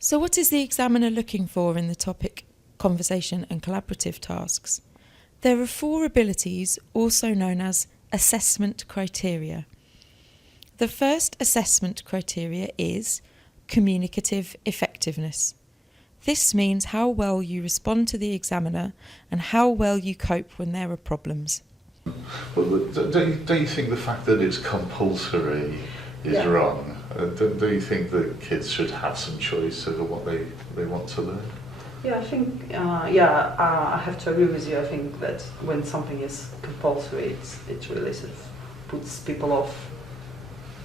So what is the examiner looking for in the topic conversation and collaborative tasks? There are 4 abilities, also known as assessment criteria. The first assessment criteria is communicative effectiveness. This means how well you respond to the examiner and how well you cope when there are problems. Well, don't you think the fact that it's compulsory is wrong? Don't you think that kids should have some choice over what they want to learn? Yeah, I think, I have to agree with you. I think that when something is compulsory, it really sort of puts people off.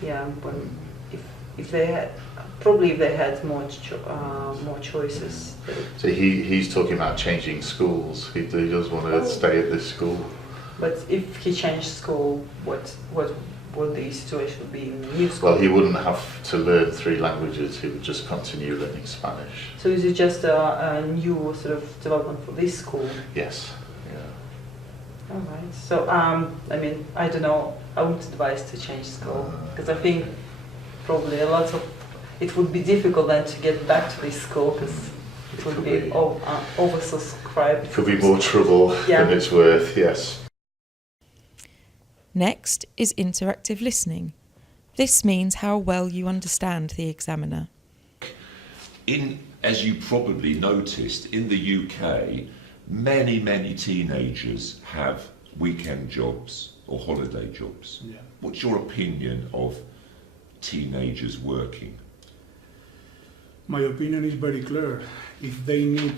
Yeah, when if they had more choices. So he's talking about changing schools. He does want to stay at this school. But if he changed school, what would the situation be in the new school? Well, he wouldn't have to learn 3 languages. He would just continue learning Spanish. So is it just a new sort of development for this school? Yes. Yeah. All right. So I mean, I don't know. I wouldn't advise to change school because I think probably it would be difficult then to get back to this school because it would be oversubscribed. It could be more trouble than it's worth. Yes. Next is interactive listening. This means how well you understand the examiner. As you probably noticed, in the UK, many teenagers have weekend jobs or holiday jobs. Yeah. What's your opinion of teenagers working? My opinion is very clear. If they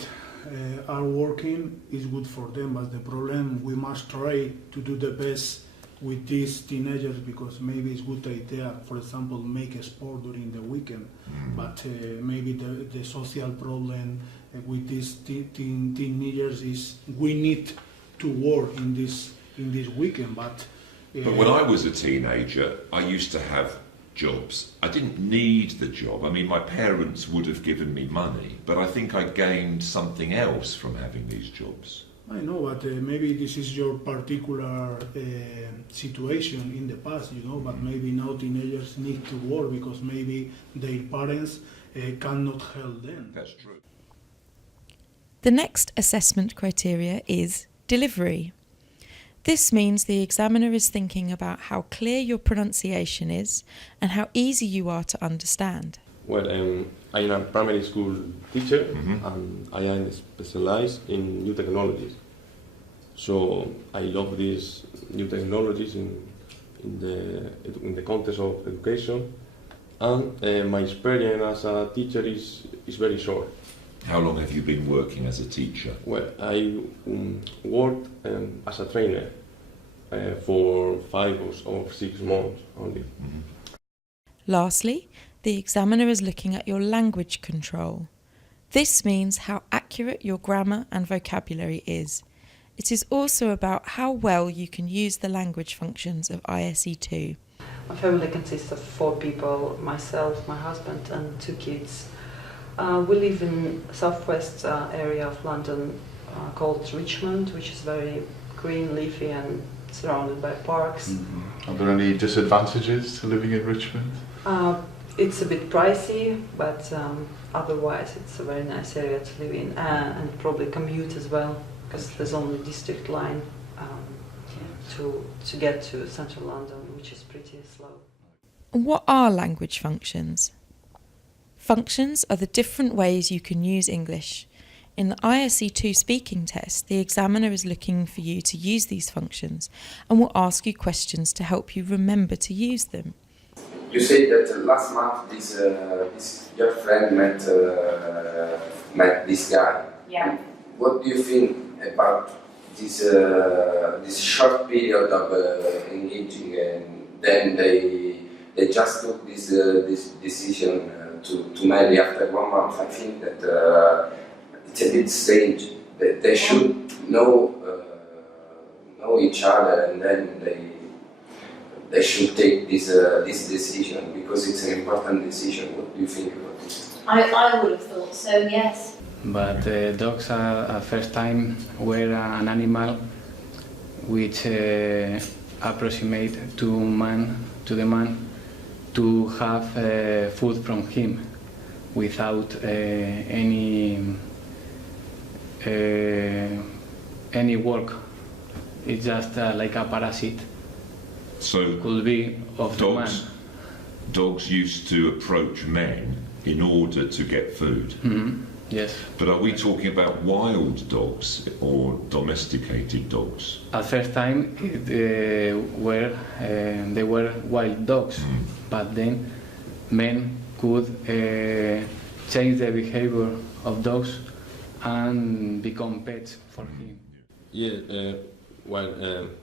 are working, it's good for them. But the problem, we must try to do the best with these teenagers because maybe it's a good idea, for example, make a sport during the weekend. But maybe the social problem with these teenagers is we need to work in this weekend. But when I was a teenager, I used to have jobs. I didn't need the job. I mean, my parents would have given me money, but I think I gained something else from having these jobs. I know, but maybe this is your particular situation in the past, but maybe now teenagers need to work because maybe their parents cannot help them. That's true. The next assessment criteria is delivery. This means the examiner is thinking about how clear your pronunciation is and how easy you are to understand. Well, I'm a primary school teacher and I am specialized in new technologies. So I love these new technologies in the context of education, and my experience as a teacher is very short. How long have you been working as a teacher? Well, I worked as a trainer for 5 or 6 months only. Lastly, the examiner is looking at your language control. This means how accurate your grammar and vocabulary is. It is also about how well you can use the language functions of ISE 2. My family consists of 4 people, myself, my husband and 2 kids. We live in southwest area of London called Richmond, which is very green, leafy and surrounded by parks. Are there any disadvantages to living in Richmond? It's a bit pricey, but otherwise it's a very nice area to live in and probably commute as well, because there's only district line to get to central London, which is pretty slow. What are language functions? Functions are the different ways you can use English. In the ISE 2 speaking test, the examiner is looking for you to use these functions and will ask you questions to help you remember to use them. You say that last month your friend met this guy. Yeah. What do you think about this short period of engaging, and then they just took this decision to marry after 1 month? I think that it's a bit strange. That they should know each other, and then they should take this decision because it's an important decision. What do you think about this? I would have thought so, yes. But dogs are first time were an animal which approximate to the man to have food from him. without any work. It's just like a parasite. So Could be of the man. Dogs used to approach men in order to get food. Mm-hmm. Yes. But are we talking about wild dogs or domesticated dogs? At first time, they were wild dogs, but then men could change the behavior of dogs and become pets for him. Yeah,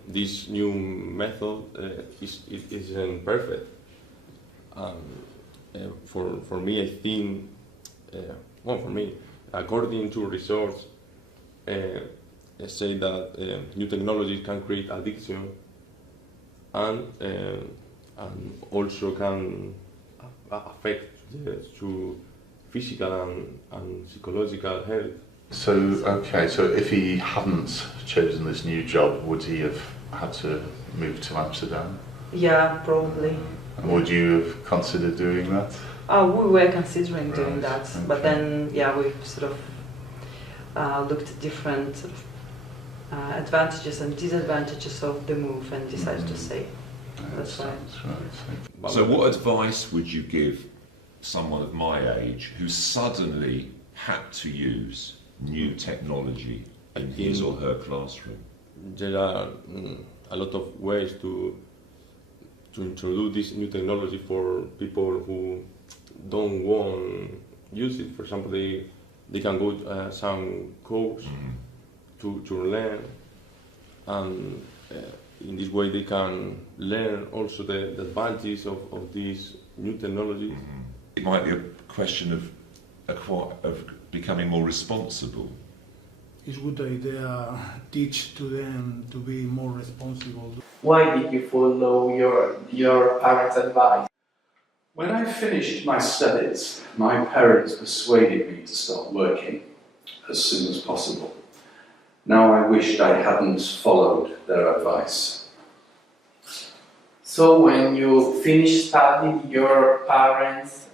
this new method isn't perfect. For me, I think, for me, according to research, say that new technologies can create addiction and also can affect to physical and psychological health. So, okay, so if he hadn't chosen this new job, would he have had to move to Amsterdam? Yeah, probably. And would you have considered doing that? We were considering doing Right, that, okay. but then we sort of looked at different sort of advantages and disadvantages of the move and decided to stay. That's why. Right. So what advice would you give someone of my age who suddenly had to use new technology in his or her classroom? There are a lot of ways to introduce this new technology for people who don't want to use it. For example, they can go some course to learn, and in this way they can learn also the advantages of these new technologies. It might be a question of becoming more responsible. It's a good idea teach to them to be more responsible. Why did you follow your parents' advice? When I finished my studies, my parents persuaded me to start working as soon as possible. Now I wished I hadn't followed their advice. So when you finished studying, your parents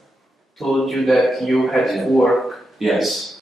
told you that you had to work? Yes.